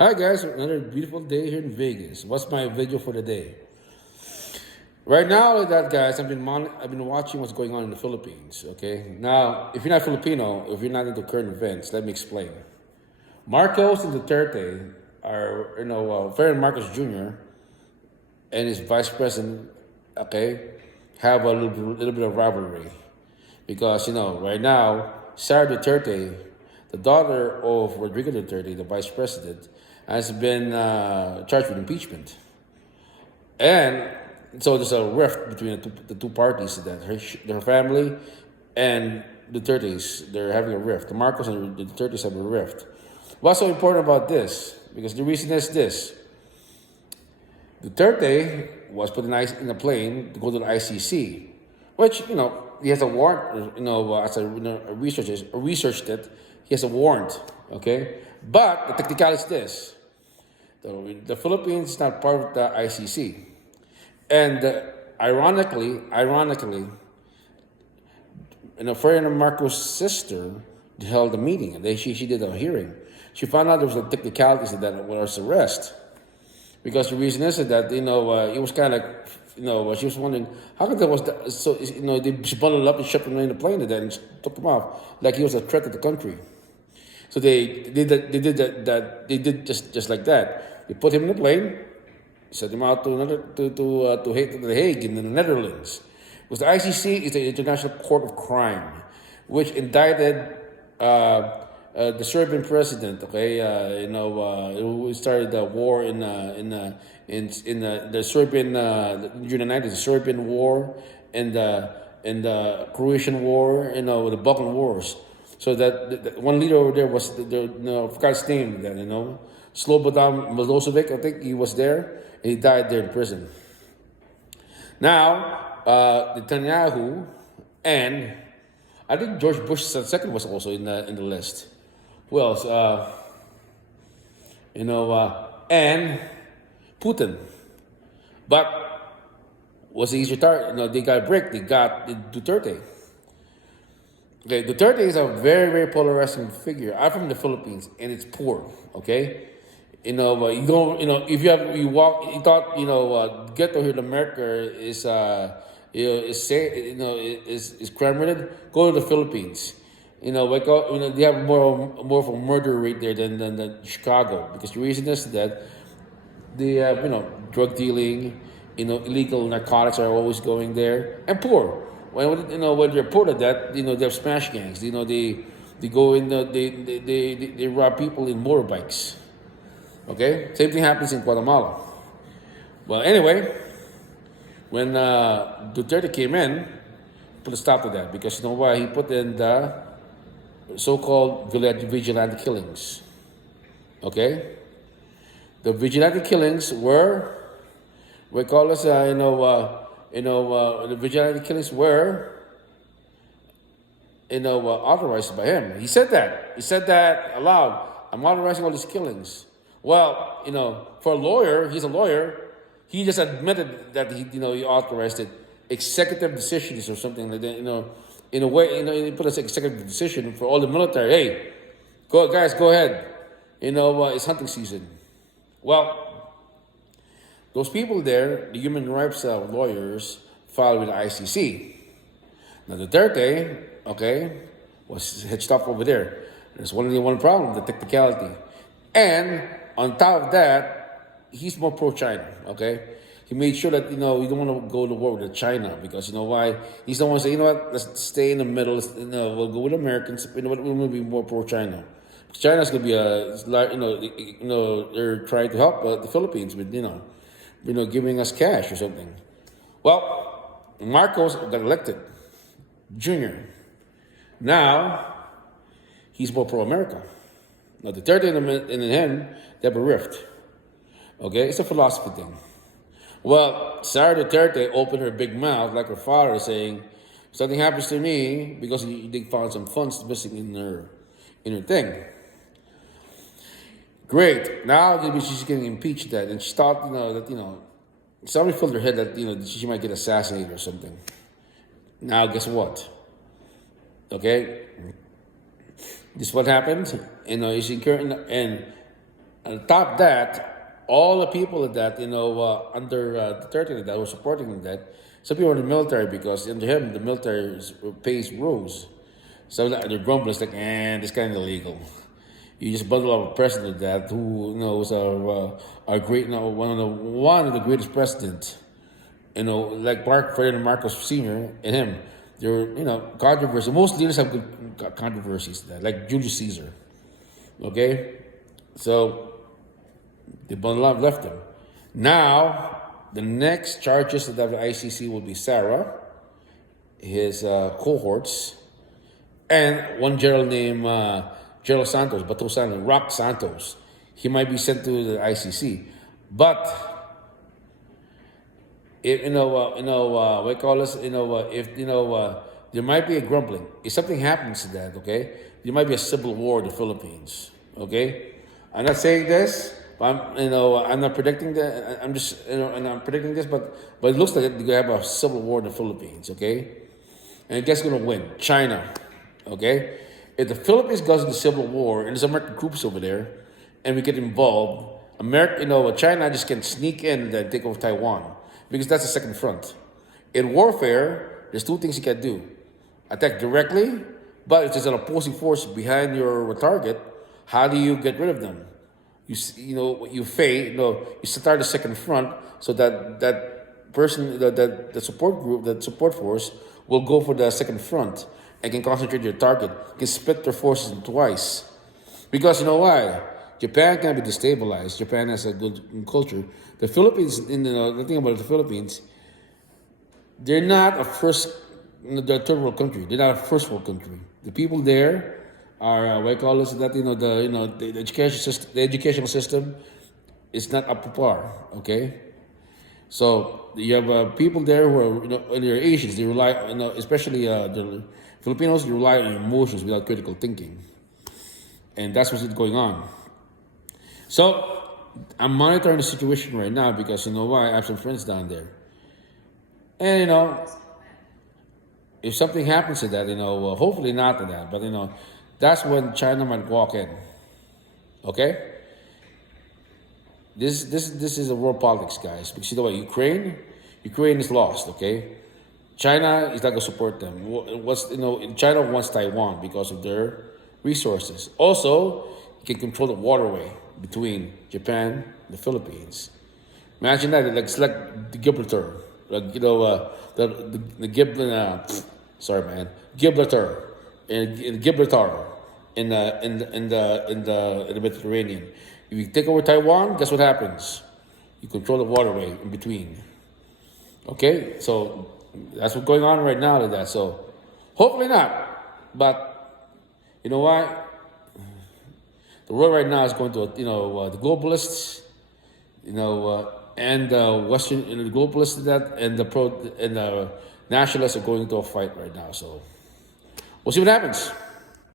Hi guys, another beautiful day here in Vegas. What's my video for the day? Right now, that guys, I've been watching what's going on in the Philippines. Okay, now if you're not Filipino, if you're not into current events, let me explain. Marcos and Duterte are, Ferdinand Marcos Jr. and his vice president, okay, have a little bit of rivalry because right now Sara Duterte, the daughter of Rodrigo Duterte, the vice president, has been charged with impeachment. And so there's a rift between the two parties that her family and Duterte's, they're having a rift. The Marcos and the Duterte's have a rift. What's so important about this? Because the reason is this. Duterte was put in a plane to go to the ICC, which, he has a warrant, as I researched it, he has a warrant, okay? But the technicality is this. The Philippines is not part of the ICC. And ironically, Ferdinand Marcos' sister held a meeting, and she did a hearing. She found out there was a technicalities that was arrest, because the reason is that it was kind of like she was wondering how come there was so they just bundled up and shipped him in the plane and then took him off like he was a threat to the country. So they did just like that. They put him in the plane, sent him out to The Hague in the Netherlands. Because the ICC is the International Court of Crime, which indicted the Serbian president. Okay, who started the war in the Serbian during the 90s, the Serbian War and the Croatian War, the Balkan Wars. So that one leader over there was I forgot his name. Slobodan Milosevic, I think he was there. And he died there in prison. Now, Netanyahu and I think George Bush II was also in the list. Who else? And Putin. But was the easier target? They got a break. They got Duterte. Okay, Duterte is a very, very polarizing figure. I'm from the Philippines, and it's poor. Okay, you go, if you thought, ghetto here in America is is crime rated. Go to the Philippines. They have more of a murder rate there than Chicago, because the reason is that they have drug dealing, illegal narcotics are always going there, and poor. When they're poor at that, they have smash gangs. They go in they rob people in motorbikes. Okay, same thing happens in Guatemala. Well, anyway, when Duterte came in, put a stop to that, because you know why? He put in the so-called vigilante killings. Okay, the vigilante killings were, we call us, the vigilante killings were, authorized by him. He said that. He said that aloud. I'm authorizing all these killings. Well, for a lawyer, he's a lawyer. He just admitted that he authorized it. Executive decisions or something like that. In a way, he put as executive decision for all the military. Hey, go guys, go ahead. It's hunting season. Well, those people there, the human rights lawyers, filed with the ICC. Now Duterte, okay, was hitched up over there. There's only one problem: the technicality. And on top of that, he's more pro-China. Okay, he made sure that you don't want to go to war with China, because why? He's the one saying, let's stay in the middle. We'll go with Americans. We'll be more pro-China. China's gonna be they're trying to help the Philippines with giving us cash or something. Well, Marcos got elected, Junior. Now he's more pro-America. Now Duterte and him, they have a rift. Okay, it's a philosophy thing. Well, Sara Duterte opened her big mouth like her father, saying, "Something happens to me because they found some funds missing in her thing." Great. Now she's getting impeached that, and she thought that somebody filled her head that she might get assassinated or something. Now guess what? Okay, this is what happened. Is incurring and And top that, all the people that under Duterte that were supporting that, some people in the military because under him the military pays rose. So they're grumbling, it's like, this kind of illegal. You just bundle up a president that who was our great, one of the greatest presidents. Like Ferdinand Marcos Sr. and him. They're controversial. Most leaders have good controversies. Like Julius Caesar. Okay, so the bundle left him. Now the next charges of the ICC will be Sarah, his cohorts, and one general named General Santos, Bato Santos, Rock Santos. He might be sent to the ICC, but if we call this, if there might be a grumbling. If something happens to that, okay, there might be a civil war in the Philippines. Okay, I'm not saying this. I'm not predicting that. I'm just and I'm predicting this, but it looks like you have a civil war in the Philippines. Okay, and guess who's gonna win? China. Okay, if the Philippines goes into civil war and there's American troops over there, and we get involved, China just can sneak in and take over Taiwan because that's the second front. In warfare, there's two things you can do: attack directly, but if there's an opposing force behind your target, how do you get rid of them? You start the second front so that person, the support group, the support force will go for the second front and can concentrate your target, can split their forces in twice. Because you know why? Japan can be destabilized. Japan has a good culture. The Philippines, the thing about the Philippines, they're not a they're a third world country. They're not a first world country. The people there are what I call this that the education system, the educational system is not up to par. Okay, so you have people there who are and they're Asians. They rely especially the Filipinos. They rely on emotions without critical thinking, and that's what's going on. So I'm monitoring the situation right now because why? I have some friends down there, and if something happens to that, hopefully not to that, but that's when China might walk in. Okay? This is a world politics, guys. Because Ukraine is lost, okay? China is not gonna support them. China wants Taiwan because of their resources. Also, it can control the waterway between Japan and the Philippines. Imagine that, it's like the Gibraltar. Gibraltar in Gibraltar in the Mediterranean. If you take over Taiwan, guess what happens? You control the waterway in between. Okay, so that's what's going on right now with that. So hopefully not, but you know why? The world right now is going to the globalists, and Western the globalists that and the nationalists are going into a fight right now. So we'll see what happens.